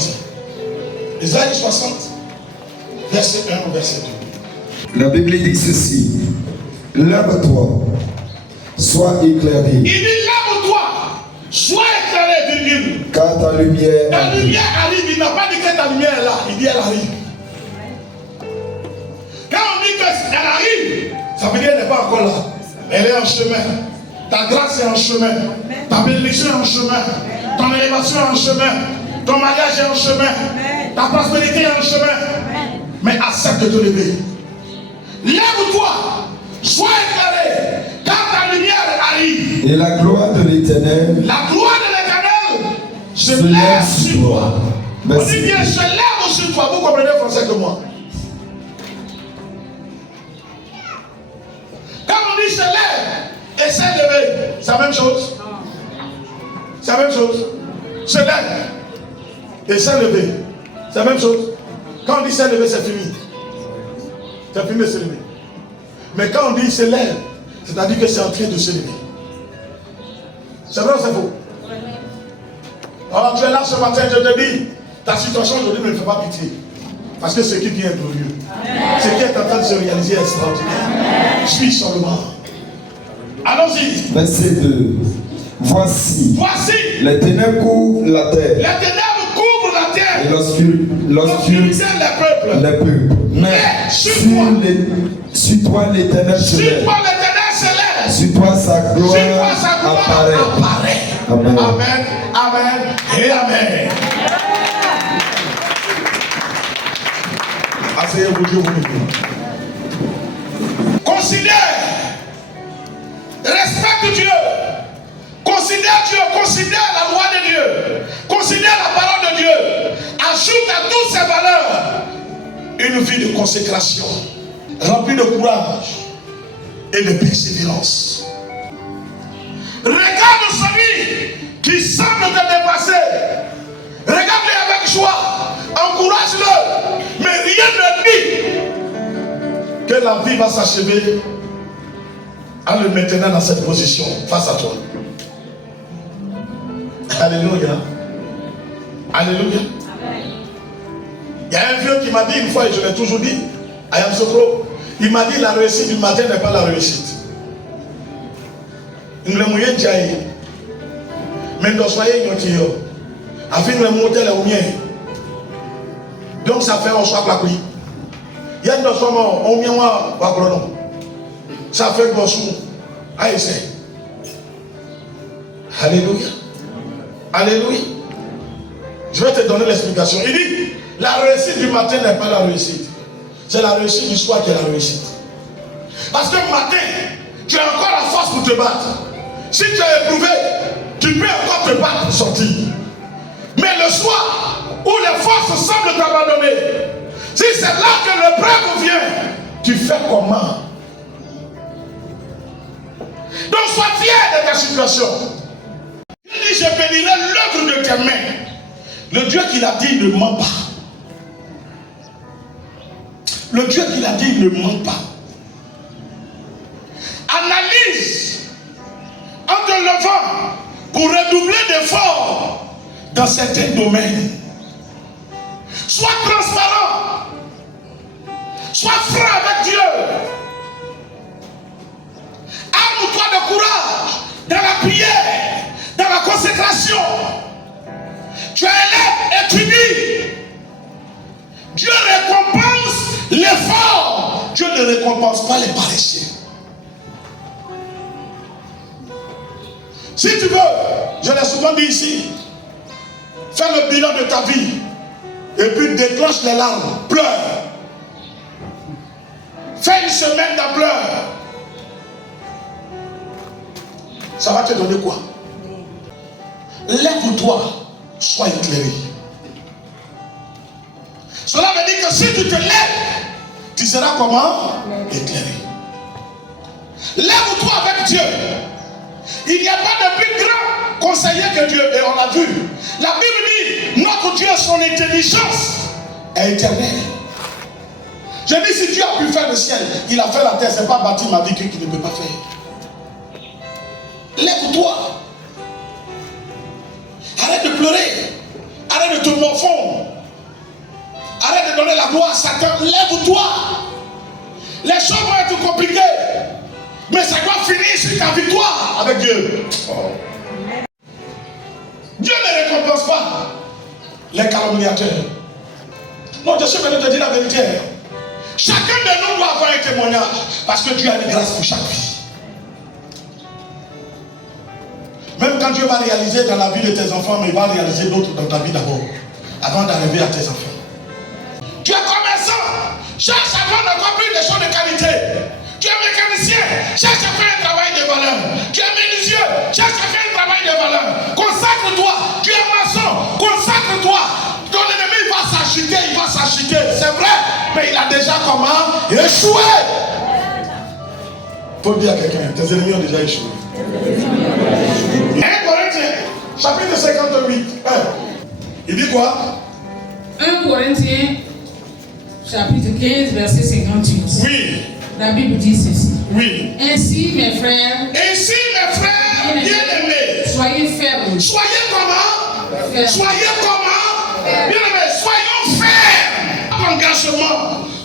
Allons-y. Isaïe 60, verset 1 au verset 2. La Bible dit ceci. Lève-toi, sois éclairé. Il dit lève-toi, sois éclairé, dit-il. Car ta lumière arrive. Il n'a pas dit que ta lumière est là. Il dit elle arrive. Quand on dit qu'elle arrive, ça veut dire qu'elle n'est pas encore là. Elle est en chemin. Ta grâce est en chemin. Ta bénédiction est en chemin. Ton élévation est en chemin. Ton mariage est en chemin. Ta prospérité est en chemin. Mais accepte de te lever. Lève-toi. Sois éclairé. Car ta lumière arrive. Et la gloire de l'Éternel se lève sur toi. Merci. On dit bien, se lève sur toi. Vous comprenez le français que moi. Quand on dit se lève et s'est levé, c'est la même chose. C'est la même chose. Se lève et s'est levé, c'est la même chose. Quand on dit s'est levé, c'est fini. C'est fini de se lever. Mais quand on dit se lève, c'est-à-dire que c'est en train de se lever. C'est vrai ou c'est faux? Alors tu es là ce matin, je te dis, ta situation aujourd'hui ne me fait pas pitié. Parce que ce qui vient est glorieux. Ce qui est en train de se réaliser est extraordinaire. Suis seulement. Allons-y. Verset 2. Voici. Les ténèbres couvrent la terre. Les ténèbres couvrent la terre. Et l'obscurité les peuples. Mais sur toi l'Éternel se lève. Sur toi sa gloire apparaît. Amen. Amen. Amen. Et amen. Asseyez-vous, Dieu vous bénisse. Considère. Respecte Dieu. Considère Dieu. Considère la loi de Dieu. Considère la parole de Dieu. Ajoute à toutes ces valeurs une vie de consécration, remplie de courage et de persévérance. Regarde celui qui semble te dépasser. Regarde-le avec joie. Encourage-le. Mais rien ne dit que la vie va s'achever en le maintenant dans cette position face à toi. Alléluia. Alléluia. Il y a un vieux qui m'a dit une fois, et je l'ai toujours dit, I am so pro. Il m'a dit la réussite du matin n'est pas la réussite. Nous le moyen de mais nous soyons yontio. Afin le monter le mien. Donc ça fait un choix quoi. Il y a une somme on mien wa chrono. Ça fait gossou. Ah essaye. Alléluia. Alléluia. Je vais te donner l'explication. Il dit la réussite du matin n'est pas la réussite. C'est la réussite du soir qui est la réussite. Parce que le matin, tu as encore la force pour te battre. Si tu as éprouvé, tu peux encore te battre pour sortir. Mais le soir, où les forces semblent t'abandonner, si c'est là que l'épreuve vient, tu fais comment? Donc sois fier de ta situation. Il dit, je bénirai l'œuvre de tes mains. Le Dieu qui l'a dit ne ment pas. Le Dieu qui l'a dit ne ment pas. Analyse en te levant pour redoubler d'efforts dans certains domaines. Sois transparent. Sois franc avec Dieu. Arme-toi de courage dans la prière, dans la consécration. Tu es élève, étudie. Dieu récompense l'effort. Dieu ne récompense pas les paresseux. Si tu veux, je l'ai souvent dit ici, fais le bilan de ta vie et puis déclenche les larmes, pleure. Fais une semaine de pleurs. Ça va te donner quoi? Lève-toi, sois éclairé. Cela veut dire que si tu te lèves, tu seras comment? Éclairé. Lève-toi avec Dieu. Il n'y a pas de plus grand conseiller que Dieu. Et on l'a vu. La Bible dit, notre Dieu, son intelligence est éternelle. Je dis, si Dieu a pu faire le ciel, il a fait la terre, c'est pas bâtir ma vie qu'il ne peut pas faire. Lève-toi. Arrête de pleurer. Arrête de te morfondre. Oh. Dieu ne récompense pas les calomniateurs. Non, je suis venu te dire la vérité. Chacun de nous doit avoir un témoignage parce que Dieu a une grâce pour chaque vie. Même quand Dieu va réaliser dans la vie de tes enfants, mais il va réaliser d'autres dans ta vie d'abord, avant d'arriver à tes enfants. Tu es commerçant, cherche à vendre encore plus de choses de qualité. Tu es mécanicien, cherche à faire un travail de valeur. Tu es menuisier, cherche à faire un travail de valeur. Consacre-toi, tu es maçon, consacre-toi. Ton ennemi va s'acheter, il va s'acheter. C'est vrai, mais il a déjà comment échoué. Faut dire à quelqu'un, tes ennemis ont déjà échoué. 1 Corinthiens, chapitre 58. Il dit quoi? 1 Corinthiens, chapitre 15, verset 58. Oui. La Bible dit ceci. Oui. Ainsi, mes frères, bien-aimés, soyez fermes. Soyez comment? Fermes. Soyez comment? Bien-aimés, soyons fermes. Engagement.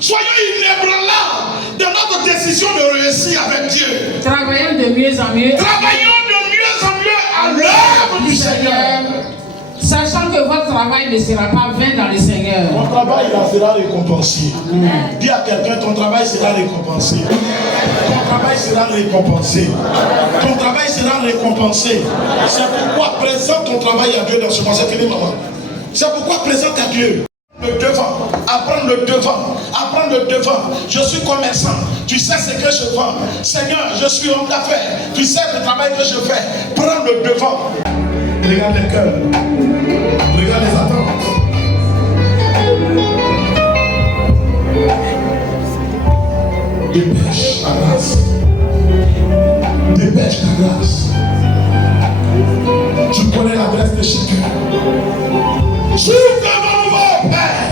Soyons inébranlables dans notre décision de réussir avec Dieu. Travaillons de mieux en mieux. Travaillons de mieux en mieux à l'œuvre du Seigneur. Sachant que votre travail ne sera pas vain dans le Seigneur. Ton travail sera récompensé. Dis à quelqu'un, ton travail sera récompensé. Ton travail sera récompensé. Ton travail sera récompensé. C'est pourquoi présente ton travail à Dieu dans ce moment. C'est pourquoi présente à Dieu. Le devant, apprendre le devant, apprendre le devant. Je suis commerçant, tu sais ce que je vends. Seigneur, je suis homme d'affaires, tu sais le travail que je fais. Prends le devant. Regarde les cœurs, regarde les attentes. Dépêche ta grâce. Dépêche ta grâce. Tu connais l'adresse de chacun. J'ouvre devant vos pères.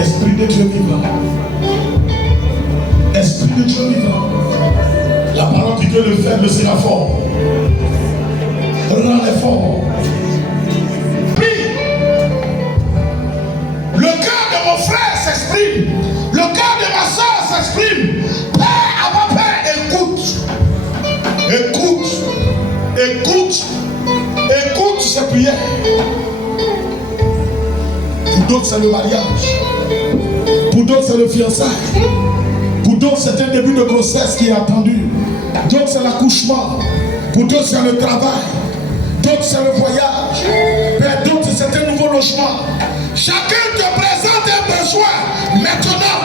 Esprit de Dieu vivant. Esprit de Dieu vivant. La parole dit que le faible sera fort. Rends-les forts. Prie. Le cœur de mon frère s'exprime. Le cœur de ma soeur s'exprime. Père avant Père, écoute. Écoute. Écoute. Écoute ces prières. Pour d'autres, c'est le mariage. Pour d'autres, c'est le fiançailles. Pour d'autres, c'est un début de grossesse qui est attendu. D'autres, c'est l'accouchement. Pour d'autres, c'est le travail. D'autres, c'est le voyage. Pour d'autres, c'est un nouveau logement. Chacun te présente un besoin. Maintenant,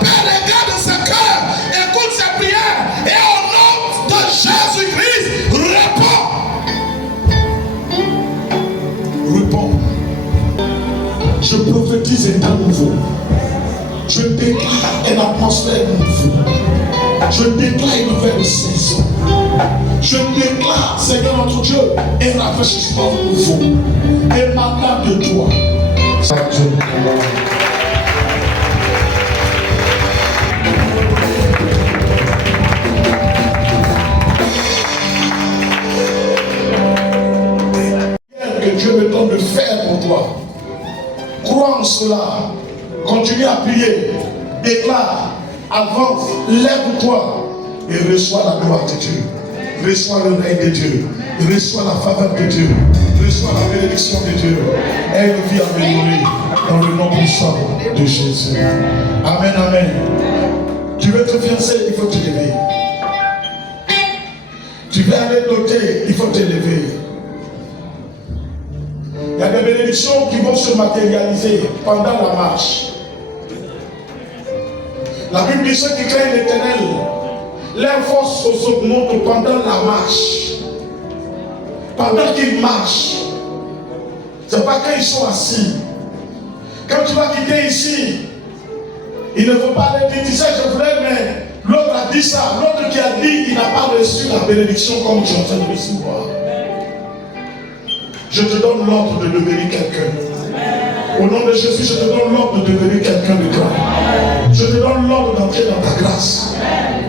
Père, regarde ce cœur. Écoute ses prières. Et au nom de Jésus-Christ, réponds. Réponds. Je prophétise un temps nouveau. Je déclare une atmosphère nouvelle. Je déclare une nouvelle saison. Je déclare, Seigneur notre Dieu, un rafraîchissement nouveau. Émanant de toi. Que Dieu me donne de faire pour toi. Crois en cela. Continue à prier. Déclare. Avance. Lève-toi. Et reçois la gloire de Dieu. Reçois le règne de Dieu. Reçois la faveur de Dieu. Reçois la bénédiction de Dieu. Et une vie améliorée. Dans le nom puissant de Jésus. Amen, amen. Tu veux te fiancer, il faut te lever. Tu veux aller noter, il faut te lever. Il y a des bénédictions qui vont se matérialiser pendant la marche. La Bible dit ceux qui craignent l'Éternel, leur force s'augmente pendant la marche. Pendant qu'ils marchent. Ce n'est pas quand ils sont assis. Quand tu vas quitter ici, il ne faut pas aller dire, tu sais, je voulais, mais l'autre a dit ça. L'autre qui a dit, il n'a pas reçu la bénédiction comme tu es en train de recevoir. Je te donne l'ordre de devenir quelqu'un. Au nom de Jésus, je te donne l'ordre de devenir quelqu'un de grand. Je te donne l'ordre d'entrer dans ta grâce.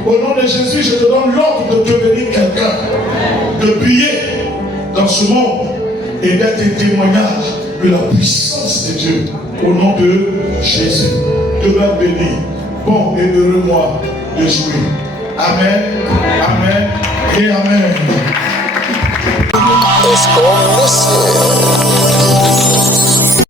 Au nom de Jésus, je te donne l'ordre de devenir quelqu'un. De briller dans ce monde et d'être un témoignage de la puissance de Dieu. Au nom de Jésus. Demeure béni. Bon et heureux mois de jouir. Amen. Amen.